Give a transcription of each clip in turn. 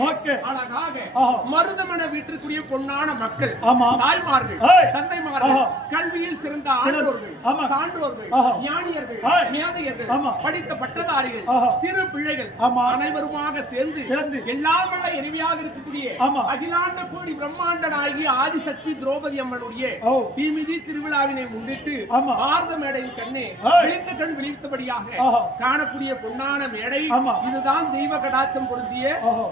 No, அழகாக. மருதமன வீட்டிற்குரிய பொன்னான மக்கள். தாய்மார்கள். தந்தைமார்கள். கல்வியில் சிறந்த. ஆண்டோர்கள் ஆமா. சான்றோர்கள். ஞானியர்கள். மேதையர்கள். படித்த பட்டதாரிகள். சிறு பிள்ளைகள். அனைவருமாக சேர்ந்து. எல்லாம் வல்ல இறைவியாக இருக்கக்கூடிய. அகிலாண்ட கோடி பிரம்மாண்ட நாயகி ஆதிசக்தி திரௌபதி அம்மனுடைய. தீமிதி திருவிழாவினை முன்னிட்டு ஆமா. பாரத மேடையில் கண்ணே. விழித்த கண் விழித்தபடியாக. காணக்கூடிய பொன்னான மேடை. இதுதான் தெய்வ கடாட்சம் பொருந்திய.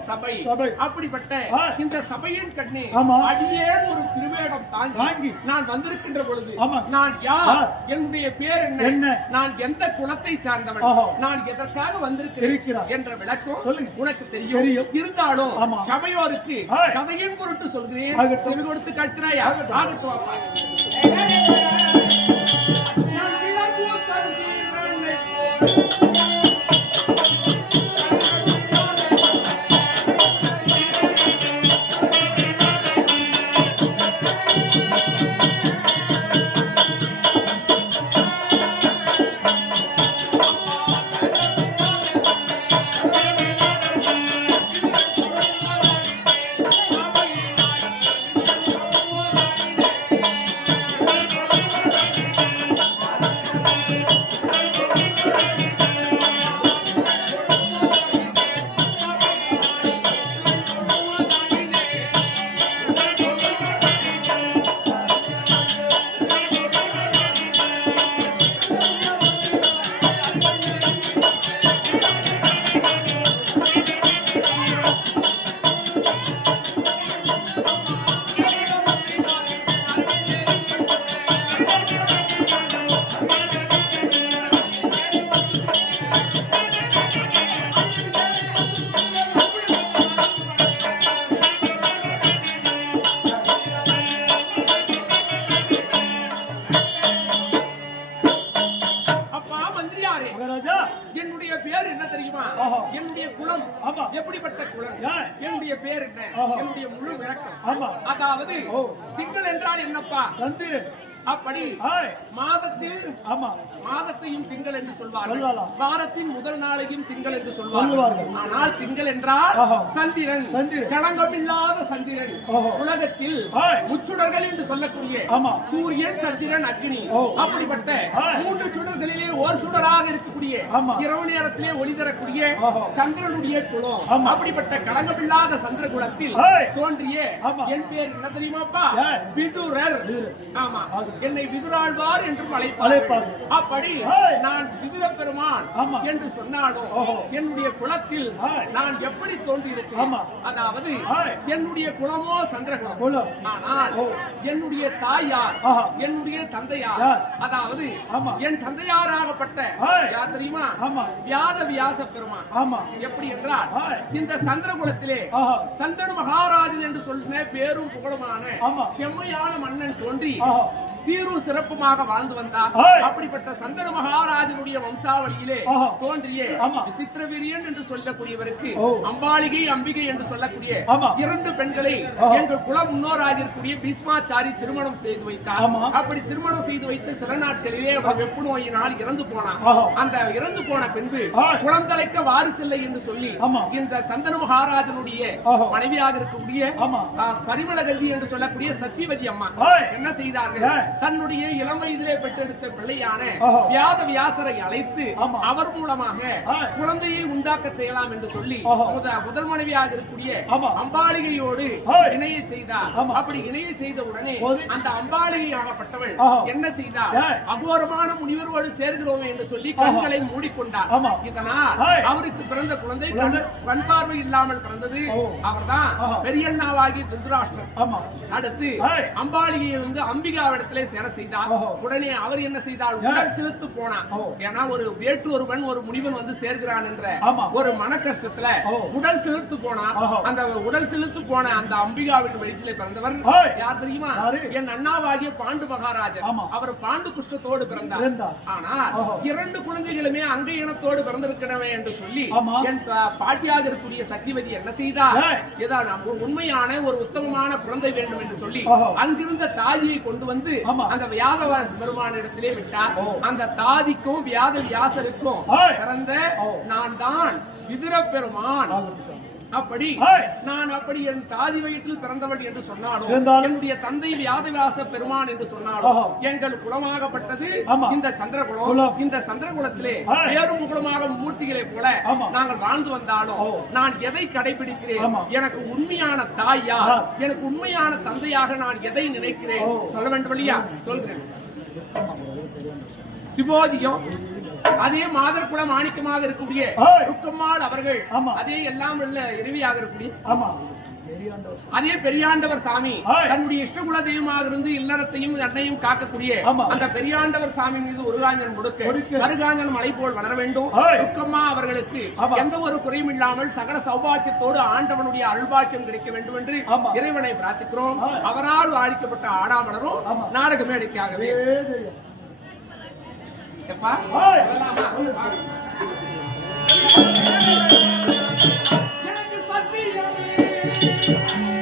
சபை சபை. அப்படிப்பட்ட. இந்த சபையின் கண்ணே ஆமா. அடியேன் ஒரு திருவேடம் தாங்கி. நான் வந்திருக்கின்ற பொழுது. நான் யார்? என்னுடைய பேர் என்ன? நான் எந்த குலத்தை சார்ந்தவன். நான் எதற்காக வந்திருக்கிறேன். என்ற விளக்கம் சொல்லுங்க. உனக்கு தெரியும். இருந்தாலும். சபையோருக்கு. கதையின் பொருட்டு சொல்கிறேன். செவி கொடுத்து கேட்கிறாயா ஆகட்டும். என்னுடைய பேர் என்ன. என்னுடைய முழு விளக்கம். அதாவது. திங்கள் என்றால் என்னப்பா சந்திரன் அப்படி மாதத்தில் ஆமா மாதத்தையும் திங்கள் என்று சொல்வார்கள். வாரத்தின் முதல் நாளையும் திங்கள் என்று சொல்வார்கள். ஆனால் திங்கள் என்றால். சந்திரன். களங்கமில்லாத சந்திரன். உலகத்தில். முச்சுடர்கள் என்று சொல்லக்கூடிய. சூரியன் சந்திரன் அக்னி. அப்படிப்பட்ட. மூன்று சுடர்களிலே ஒரு சுடராக இருக்கக்கூடிய. இரவு நேரத்திலே ஒளி தரக்கூடிய. சந்திரனுடைய குலம். அப்படிப்பட்ட களங்கமில்லாத சந்திர குலத்தில். தோன்றிய. என் பேர் என்ன தெரியுமாப்பா? விதுரர். ஆமா. என்னை விதுராழ்வார் என்றும் அழைப்பார்கள். அப்படி. நான் விதுர பெருமான். என்று சொன்னாலும். என்னுடைய குலத்தில். நான் எப்படி தோன்றி இருக்கிறேன் ஆமா. அதாவது. என்னுடைய குலமோ சந்திரகுலம் குலம். ஆனால். என்னுடைய தாயார். என்னுடைய தந்தையார் யார்? அதாவது. என் தந்தையாராகப்பட்ட. யார் தெரியுமா வியாத வியாச பெருமான் எப்படி என்றால். இந்த சந்திரகுலத்திலே ஆஹா சந்தனு மகாராஜன் என்று சொல்லுமே பேரும் புகழுமான. செம்மையான மன்னன் தோன்றி சீரும் சிறப்புமாக வாழ்ந்து வந்தார். அப்படிப்பட்ட சந்தன மகாராஜனுடைய வம்சாவளியிலே. தோன்றிய ஆமா. சித்திரவீரியன் என்று சொல்லக்கூடியவருக்கு. அம்பாளிகை அம்பிகை என்று சொல்லக்கூடிய. இரண்டு பெண்களை. எங்கள் குல முன்னோராக இருக்கக்கூடிய பீஸ்மாச்சாரி திருமணம் செய்து வைத்தார். அப்படி திருமணம் செய்து வைத்த சில நாட்களிலே அவர் வெப்பு நோயினால் இறந்து போனார். அந்த இறந்து போன பின்பு ஆய். குழந்தலைக்க வாரிசில்லை என்று சொல்லி. இந்த சந்தன மகாராஜனுடைய. மனைவியாக இருக்கக்கூடிய ஆமா. ஆ, பரிமளகந்தி என்று சொல்லக்கூடிய சத்தியவதி அம்மா. என்ன செய்தார்கள்? தன்னுடைய இளம் வயதிலே பெற்றெடுத்த பிள்ளையான. வியாத வியாசரை அழைத்து. அவர் மூலமாக. குழந்தையை உண்டாக்க செய்யலாம் என்று சொல்லி முதல் மனைவியாக இருக்கக்கூடிய. அம்பாளிகையோடு. இணைய செய்தார். அப்படி இணைய செய்த உடனே? அந்த அம்பாளிகையாகப்பட்டவள். என்ன செய்தார்? அகோரமான முனிவரோடு சேர்கிறோம் என்று சொல்லி கண்களை மூடிக்கொண்டார். இதனால். அவருக்கு பிறந்த குழந்தை கண் பார்வை இல்லாமல் பிறந்தது. அவர்தான். பெரியண்ணாவாகி திருதராஷ்டிரன் ஆமா அடுத்து. அம்பாளிகையை வந்து அம்பிகாவிடத்திலே இடத்திலே சேர செய்தார். உடனே அவர் என்ன செய்தார்? உடல் செலுத்து போனார் ஓ. ஏன்னா ஒரு வேற்று ஒருவன் ஒரு முனிவன் வந்து சேர்கிறான் என்ற. ஒரு மன கஷ்டத்துல. உடல் செலுத்து போனார் ஓஹோ. அந்த உடல் செலுத்து போன அந்த அம்பிகாவின் வயிற்றிலே பிறந்தவர். யார் தெரியுமா? என் அண்ணாவாகிய பாண்டு மகாராஜர். அவர் பாண்டு குஷ்டத்தோடு பிறந்தார். ஆனால். இரண்டு குழந்தைகளுமே அங்க இனத்தோடு பிறந்திருக்கணவே என்று சொல்லி. என் பாட்டியாக இருக்கக்கூடிய சத்தியவதி என்ன செய்தார் ஏய். ஏதா நம்ம உண்மையான ஒரு உத்தமமான குழந்தை வேண்டும் என்று சொல்லி. அங்கிருந்த தாதியை கொண்டு வந்து அந்த வியாதவாச பெருமானிடத்திலே விட்டார் ஓ. அந்த தாதிக்கும் வியாத வியாசருக்கும். பிறந்த. நான் தான் விதிர பெருமான். அப்படி. நான் அப்படி என் தாதி வயிற்றில் பிறந்தவள் என்று சொன்னாலும் என்னுடைய தந்தை வியாதவியாச பெருமான் என்று. சொன்னாலும் எங்கள் குலமாகப்பட்டது. இந்த சந்திரகுலம் குலம். இந்த சந்திரகுலத்திலே. பேரும் குலமாக மூர்த்திகளை போல. நாங்கள் வாழ்ந்து வந்தாலும். நான் எதை கடைபிடிக்கிறேன். எனக்கு உண்மையான தாயா. எனக்கு உண்மையான தந்தையாக நான் எதை நினைக்கிறேன். சொல்ல வேண்டும் இல்லையா சொல்றேன் சிவோதியம் அதே மாதர் குல மாணிக்கமாக இருக்கக்கூடிய. ருக்கம்மாள் அவர்கள். அதே எல்லாம் உள்ள இறுதியாக இருக்கக்கூடிய ஆமா. அதே பெரியாண்டவர் சாமி. தன்னுடைய இஷ்டகுல தெய்வமாக இருந்து இல்லறத்தையும் அன்னையும் காக்கக்கூடிய. அந்த பெரியாண்டவர் சாமி மீது ஒரு காஞ்சன் முடுக்க. மறுகாஞ்சன் மலை போல் வளர வேண்டும் ஏய். ருக்கம்மா அவர்களுக்கு. எந்த ஒரு குறையும் இல்லாமல் சகல சௌபாக்கியத்தோடு ஆண்டவனுடைய அருள்பாக்கியம் கிடைக்க வேண்டும் என்று. இறைவனை பிரார்த்திக்கிறோம். அவரால் வாழிக்கப்பட்ட ஆடாமலரும் ஆமா. நாடக எனக்கு சத்தியமே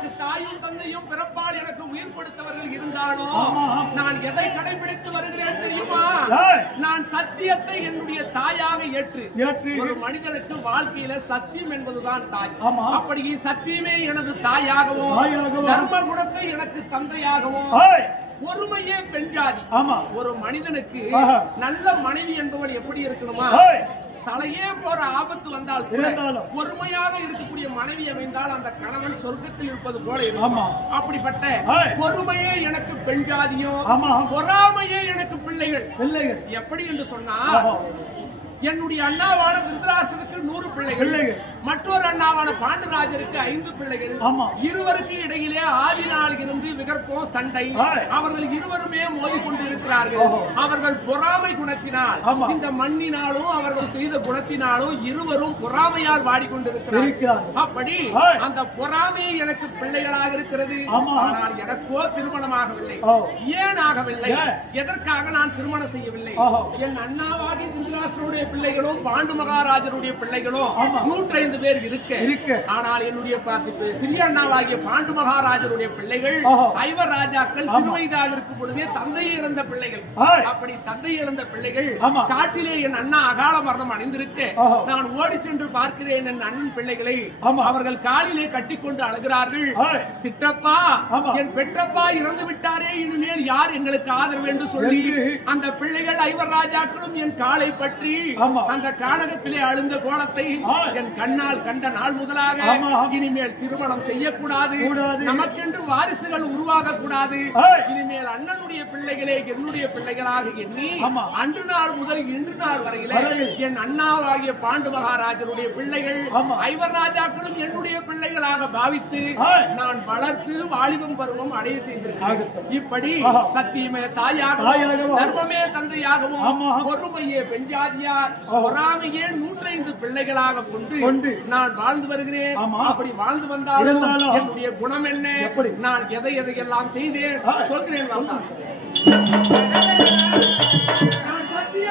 எனக்கு தாயும் தந்தையும் பிறப்பால் எனக்கு உயிர் கொடுத்தவர்கள் இருந்தாலும். நான் எதை கடைபிடித்து வருகிறேன் தெரியுமா. நான் சத்தியத்தை என்னுடைய தாயாக ஏற்று. ஒரு மனிதனுக்கு வாழ்க்கையில சத்தியம் என்பதுதான் தாய் ஆமா. அப்படி சத்தியமே எனது தாயாகவும். தர்ம குணத்தை எனக்கு தந்தையாகவும். பொறுமையே பெண் ஜாதி ஆமா ஒரு மனிதனுக்கு. நல்ல மனைவி என்பவள் எப்படி இருக்கணுமா. தலையே போற ஆபத்து வந்தால். பொறுமையாக இருக்கக்கூடிய மனைவி அமைந்தால் அந்த கணவன் சொர்க்கத்தில் இருப்பது போல. அப்படிப்பட்ட. பொறுமையே எனக்கு பெண் ஜாதியும். பொறாமையே எனக்கு பிள்ளைகள் பிள்ளைகள் எப்படி என்று சொன்னா. என்னுடைய அண்ணாவான திருதராசனுக்கு நூறு பிள்ளைகள் பிள்ளைகள். மற்றொரு அண்ணாவான பாண்டுராஜருக்கு ஐந்து பிள்ளைகள். இருவருக்கு இடையிலே ஆதி நாள் இருந்து விகற்பம் சண்டை. அவர்கள் இருவருமே மோதிக்கொண்டு இருக்கிறார்கள் ஓஹோ. அவர்கள் பொறாமை குணத்தினால். இந்த மண்ணினாலும் அவர்கள் செய்த குணத்தினாலும் இருவரும் பொறாமையால் வாடிக்கொண்டிருக்கிறார்கள் இருக்கிறார்கள். அப்படி. அந்த பொறாமை எனக்கு பிள்ளைகளாக இருக்கிறது. ஆனால் எனக்கோ திருமணமாகவில்லை. ஏன் ஆகவில்லை? எதற்காக நான் திருமணம் செய்யவில்லை. என் அண்ணாவாகி திருதராசனுடைய பிள்ளைகளும் பாண்டு மகாராஜருடைய பிள்ளைகளும் ஆமா. நூற்றைந்து பேர் இருக்க இருக்க. ஆனால் என்னுடைய பார்த்து சிறிய அண்ணாவாகிய பாண்டு மகாராஜருடைய பிள்ளைகள். ஐவர் ராஜாக்கள். சிறுவயதாக இருக்கும் பொழுதே தந்தையை இழந்த பிள்ளைகள். அப்படி தந்தை இழந்த பிள்ளைகள். காட்டிலே என் அண்ணா அகால மரணம் அடைந்திருக்க. நான் ஓடி சென்று பார்க்கிறேன் என் அண்ணன் பிள்ளைகளை. அவர்கள் காலிலே கட்டிக்கொண்டு அழுகிறார்கள். சிற்றப்பா. என் பெற்றப்பா இறந்து விட்டாரே இனிமேல் யார் எங்களுக்கு ஆதரவு என்று சொல்லி. அந்த பிள்ளைகள் ஐவர் ராஜாக்களும் என் காலை பற்றி. அந்த கானகத்திலே அழுந்த கோலத்தை. என் கண்ணால் கண்ட நாள் முதலாக. இனிமேல் திருமணம் செய்யக்கூடாது கூடாது. நமக்கென்று வாரிசுகள் உருவாக கூடாது. இனிமேல் அண்ணனுடைய பிள்ளைகளே என்னுடைய பிள்ளைகளாக எண்ணி. அன்று நாள் முதல் இன்று நாள் வரையில. என் அண்ணாவாகிய பாண்டு மகாராஜருடைய பிள்ளைகள். ஐவர் ராஜாக்களும் என்னுடைய பிள்ளைகளாக பாவித்து. நான் வளர்த்து வாலிபம் பருவம் அடைய செய்திருக்கிறேன். இப்படி. சத்தியமே தாயாகவும். தர்மமே தந்தையாகவும். பொறுமையே பெண்ஜாதியார். பொறாமையே நூற்றைந்து பிள்ளைகளாக கொண்டு நான் வாழ்ந்து வருகிறேன். அப்படி வாழ்ந்து வந்தாலும் இருந்தாலும் என்னுடைய குணம் என்ன? நான் எதை எதை எல்லாம் செய்தேன். சொல்கிறேன். நான் சத்திய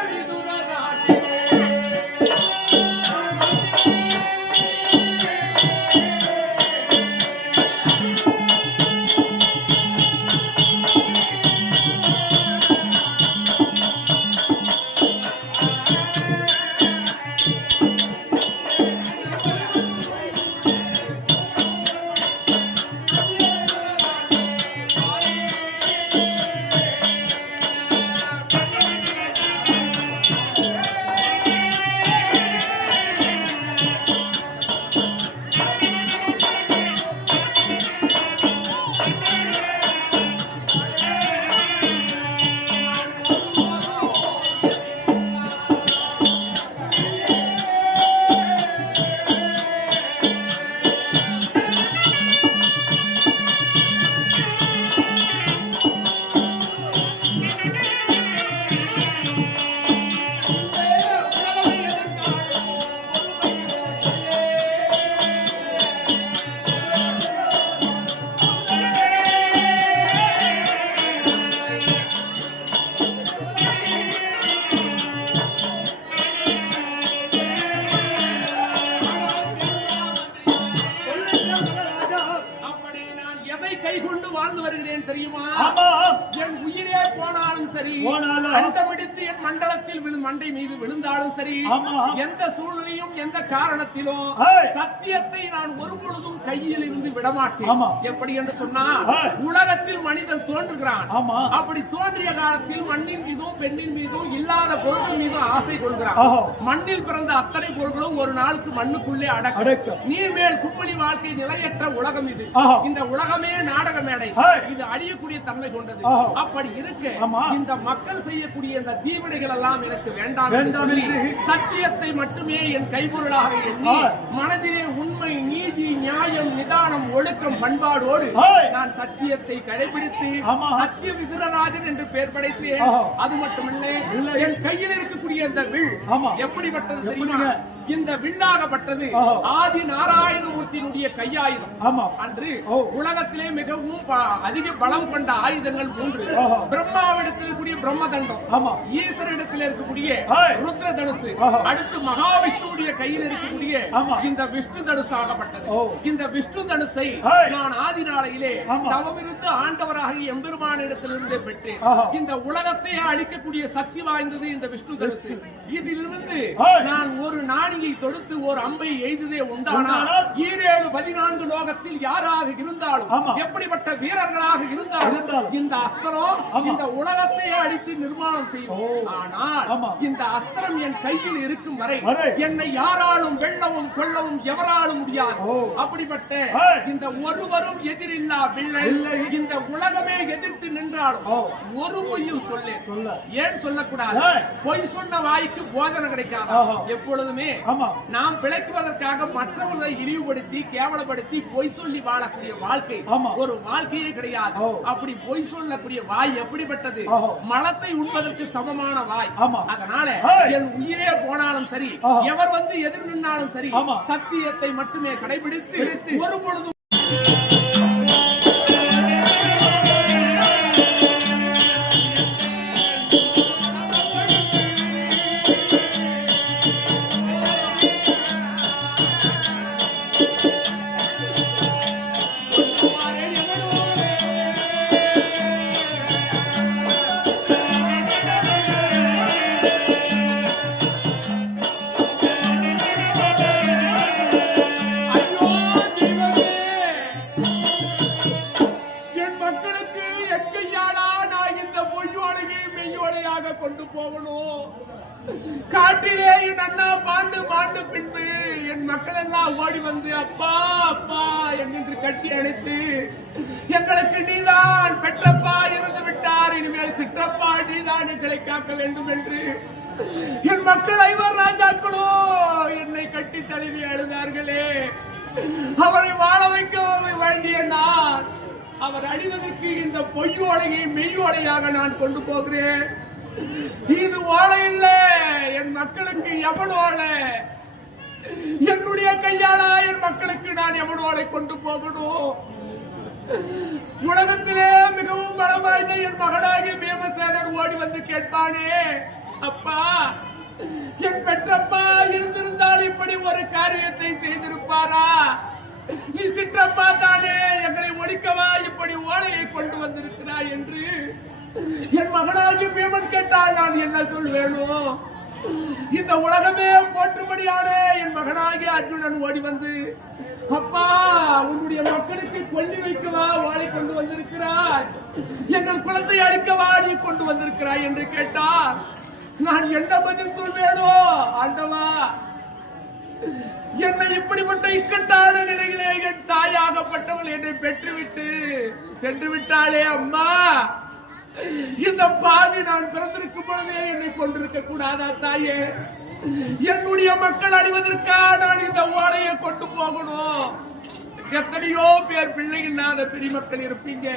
அண்டமிடித்து என் மண்டலத்தில் விழு மண்டை மீது விழுந்தாலும் சரி. எந்த சூழ்நிலையும் எந்த காரணத்திலும் ஏய். சத்தியத்தை நான் ஒரு பொழுதும் கையில் இருந்து விடமாட்டேன். எப்படி என்று சொன்னா. உலகத்தில் மனிதன் தோன்றுகிறான். அப்படி தோன்றிய காலத்தில் மண்ணின் மீதும் பெண்ணின் மீதும் இல்லாத பொருட்கள் மீதும் ஆசை கொள்கிறான். மண்ணில் பிறந்த அத்தனை பொருட்களும் ஒரு நாளுக்கு மண்ணுக்குள்ளே அடக்கும். நீர் மேல் கும்பலி வாழ்க்கை நிலையற்ற உலகம் இது. இந்த உலகமே நாடக மேடை. இது அழியக்கூடிய தன்மை கொண்டது. அப்படி இருக்க. இந்த மக்கள் செய்யக்கூடிய இந்த தீவினைகள் எல்லாம் எனக்கு வேண்டாம். சத்தியத்தை மட்டுமே என் கைப்பொருளாக எண்ணி. மனதிலே உண்மை நீதி நியாயம் நிதானம் ஒழுக்கம் பண்பாடோடு. நான் சத்தியத்தை கடைபிடித்து. சத்திய விதுரராஜன் என்று பெயர் படைத்தேன். அது மட்டுமில்லை. என் கையில் இருக்கக்கூடிய இந்த வில். எப்படிப்பட்டது? தெரியுமா இந்த வில்லாகப்பட்டது ஆஹா. ஆதி நாராயணமூர்த்தியினுடைய கையாயுதம் ஆமா அன்று. உலகத்திலே மிகவும் அதிக பலம் கொண்ட ஆயுதங்கள் மூன்று. பிரம்மாவிடத்தில் இருக்கக்கூடிய பிரம்மதண்டம் ஆமா ஈஸ்வரிடத்தில் இருக்கக்கூடிய. ருத்ர தனுசு. அடுத்து மகாவிஷ்ணுவுடைய கையில் இருக்கக்கூடிய. இந்த விஷ்ணு தனுசு ஆகப்பட்டது. இந்த விஷ்ணு தனுசை. நான் ஆதி நாளையிலே. தவமிருந்து ஆண்டவராக எம்பெருமானிடத்திலிருந்தே பெற்றேன் ஆஹா. இந்த உலகத்தை அழிக்கக்கூடிய சக்தி வாய்ந்தது இந்த விஷ்ணு தனுசு இதிலிருந்து. நான் ஒரு நாணியை தொடுத்து ஒரு அம்பை எய்ததே உண்டானால் உண்டானால் ஈரேழு பதினான்கு லோகத்தில் யாராக இருந்தாலும். எப்படிப்பட்ட வீரர்களாக இருந்தாலும். இந்த அஸ்திரம். இந்த உலகத்தையே அடித்து நிர்மாணம் செய்யும். ஆனால். இந்த அஸ்திரம் என் கையில் இருக்கும் வரை. என்னை யாராலும் வெல்லவும் கொல்லவும் எவராலும் முடியாது. அப்படிப்பட்ட. இந்த ஒருவரும் எதிரில்லா இல்லை. இந்த உலகமே எதிர்த்து நின்றாலும். ஒரு பொய்யும் சொல்லேன் சொல்ல ஏன் சொல்லக்கூடாது. பொய் சொன்ன வாய்க்கு போஜனம் கிடைக்காது. எப்பொழுதுமே நாம் பிழைப்பதற்காக மற்றவர்களை இழிவுபடுத்தி கேவலப்படுத்தி பொய் சொல்லி வாழக்கூடிய வாழ்க்கை. ஒரு வாழ்க்கையே கிடையாது. அப்படி பொய் சொல்லக்கூடிய வாய் எப்படிப்பட்டது. மலத்தை உண்பதற்கு சமமான வாய் ஆமா. அதனால. என் உயிரே போனாலும் சரி. எவர் வந்து எதிர் நின்றாலும் சரி. சத்தியத்தை மட்டுமே கடைபிடித்து பிடித்து. ஒரு பொழுதும் கட்டி அணைத்து எங்களுக்கு நீதான் பெற்றப்பா இருந்து விட்டார். இனிமேல் சிற்றப்பா நீதான் எங்களை காக்க வேண்டும் என்று என் மக்கள் ஐவர் ராஜாக்களோ என்னை கட்டி தழுவி அழுதார்களே. அவரை வாழ வைக்க வேண்டிய நான் அவர் அழிவதற்கு இந்த பொய்யோலையை மெய்யோலையாக நான் கொண்டு போகிறேன். இது ஓலை இல்லை என் மக்களுக்கு எவன் ஓலை? என்னுடைய கையால என் மக்களுக்கு நான் எவனோட கொண்டு போகணும்? உலகத்திலே மிகவும் பலம் வாய்ந்த என் மகனாகி பீமசேனர் ஓடி வந்து கேட்பானே அப்பா என் பெற்றப்பா இருந்திருந்தால் இப்படி ஒரு காரியத்தை செய்திருப்பாரா? நீ சிற்றப்பா தானே எங்களை ஒழிக்கவா இப்படி ஓலையை கொண்டு வந்திருக்கிறாய் என்று என் மகனாகி பீமன் கேட்டால் நான் என்ன சொல்வேனோ? இந்த உலகமே போற்றும்படியான என் மகனாகி அர்ஜுனன் ஓடி வந்து அப்பா உன்னுடைய மக்களுக்கு கொல்லி வைக்கவா வாழை கொண்டு வந்திருக்கிறாய் எங்கள் குலத்தை அழிக்கவா நீ கொண்டு வந்திருக்கிறாய் என்று கேட்டார். நான் என்ன பதில் சொல்வேனோ ஆண்டவா என்னை இப்படிப்பட்ட இக்கட்டான நிலையிலே என் தாயாகப்பட்டவள் என்னை பெற்றுவிட்டு சென்று விட்டாளே அம்மா. இந்த பாவி நான் பிறந்திருக்கும் பொழுதே என்னை கொண்டிருக்க கூடாதா தாயே? என்னுடைய மக்கள் அழிவதற்காக நான் இந்த ஓலையை கொண்டு போகணும். எத்தனையோ பேர் பிள்ளை இல்லாத பெரியமக்கள் இருப்பீங்க.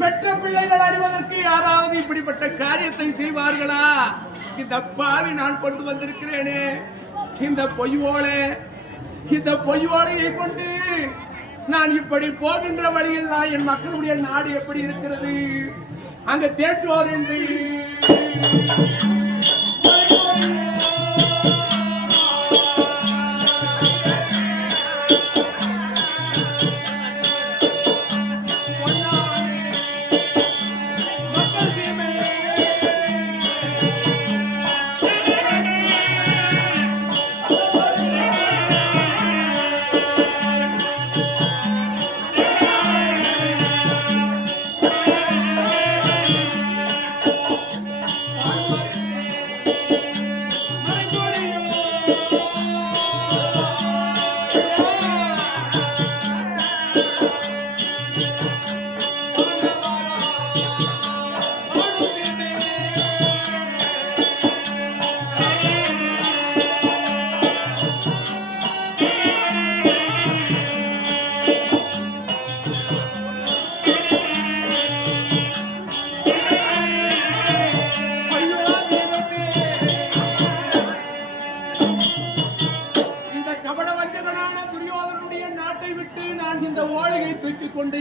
பெற்ற பிள்ளைகள் அறிவதற்கு யாராவது இப்படிப்பட்ட காரியத்தை செய்வார்களா? இந்த பாவி நான் கொண்டு வந்திருக்கிறேனே. இந்த பொய்யோலை இந்த பொய்யோலையை கொண்டு நான் இப்படி போகின்ற வழியில் நான் என் மக்களுடைய நாடு எப்படி இருக்கிறது? அங்க தேற்றோர் என்று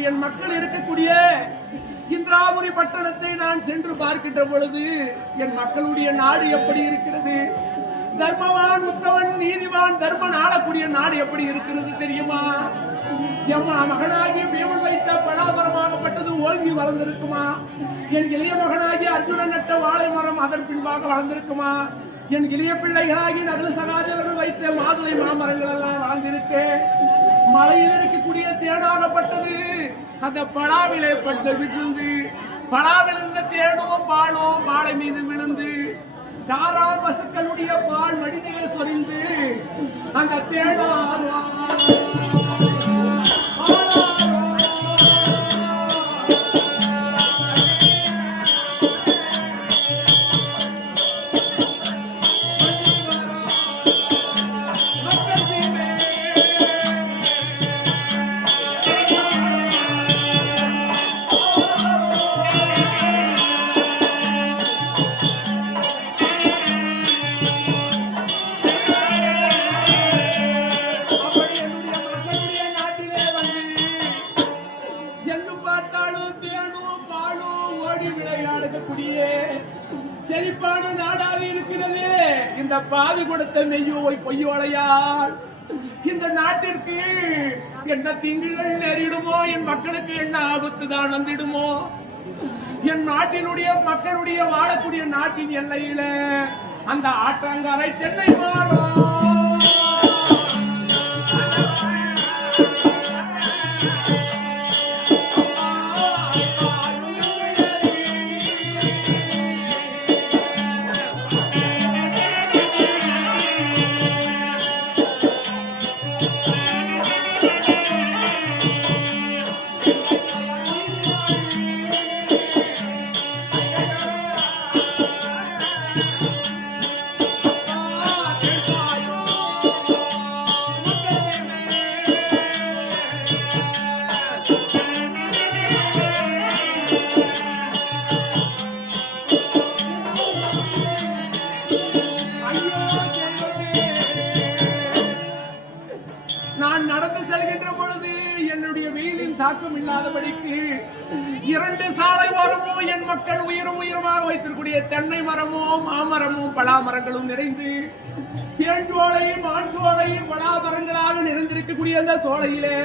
என் மக்கள் இருக்கக்கூடிய இந்திராபுரி பட்டணத்தை நான் சென்று பார்க்கின்ற பொழுது என் மக்களுடைய நாடு எப்படி இருக்கிறது? தர்மவான் உத்தவன் நீதிவான் தர்மன் ஆளக்கூடிய நாடு எப்படி இருக்கிறது தெரியுமா? எம்மா மகனாகிய பீமன் வைத்த பலாமரமாகப்பட்டது ஓங்கி வளர்ந்திருக்குமா? என் இளைய மகனாகிய அர்ஜுனன் நட்ட வாழை மரம் அதன் பின்பாக வளர்ந்திருக்குமா? என் இளைய பிள்ளைகளாகி நகல சகாதேவர்கள் வைத்த மாதுளை மாமரங்கள் எல்லாம் வாழ்ந்திருக்கேன் மலையில் இருக்கக்கூடிய தேனாகப்பட்டது அந்த பலாவிலே பட்டு விழுந்து பலாவிலிருந்து தேனோ பாலோ பாலை மீது விழுந்து தாரா பசுக்களுடைய பால் வடிநிலை சொரிந்து அந்த தேனாரோ பாவி கொடுத்த மெய்யோவை பொய்யோடையாள் இந்த நாட்டிற்கு என்ன தீங்குகள் நேரிடுமோ என் மக்களுக்கு என்ன ஆபத்து தான் வந்திடுமோ? என் நாட்டினுடைய மக்களுடைய வாழக்கூடிய நாட்டின் எல்லையில அந்த ஆற்றங்கரை சென்னை மாறும் நான் நடந்து செல்கின்ற பொழுது என்னுடைய வெயிலின் தாக்கம் இல்லாதபடிக்கு இரண்டு சாலை ஓரமோ என் மக்கள் உயிரும் உயிரமாக வைத்திருக்கூடிய தென்னை மரமும் மாமரமும் பலாமரங்களும் நிறைந்து தேன் சோலையும் பலாமரங்களாக நிறைந்திருக்கக்கூடிய அந்த சோலையிலே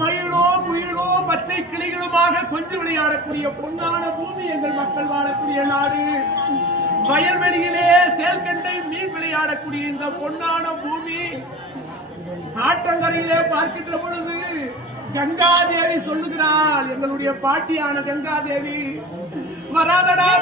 மயிலோ புயலோ பச்சை கிளிகளுமாக கொஞ்சம் விளையாடக்கூடிய பொன்னான பூமி எங்கள் மக்கள் வாழக்கூடிய நாடு. வயல்வெளியிலே செயல்கண்டை மீன் விளையாடக்கூடிய இந்த பொன்னான பூமி ஆற்றங்கரையிலே பார்க்கின்ற பொழுது கங்காதேவி சொல்லுகிறாள் எங்களுடைய பாட்டியான கங்காதேவி வராதடா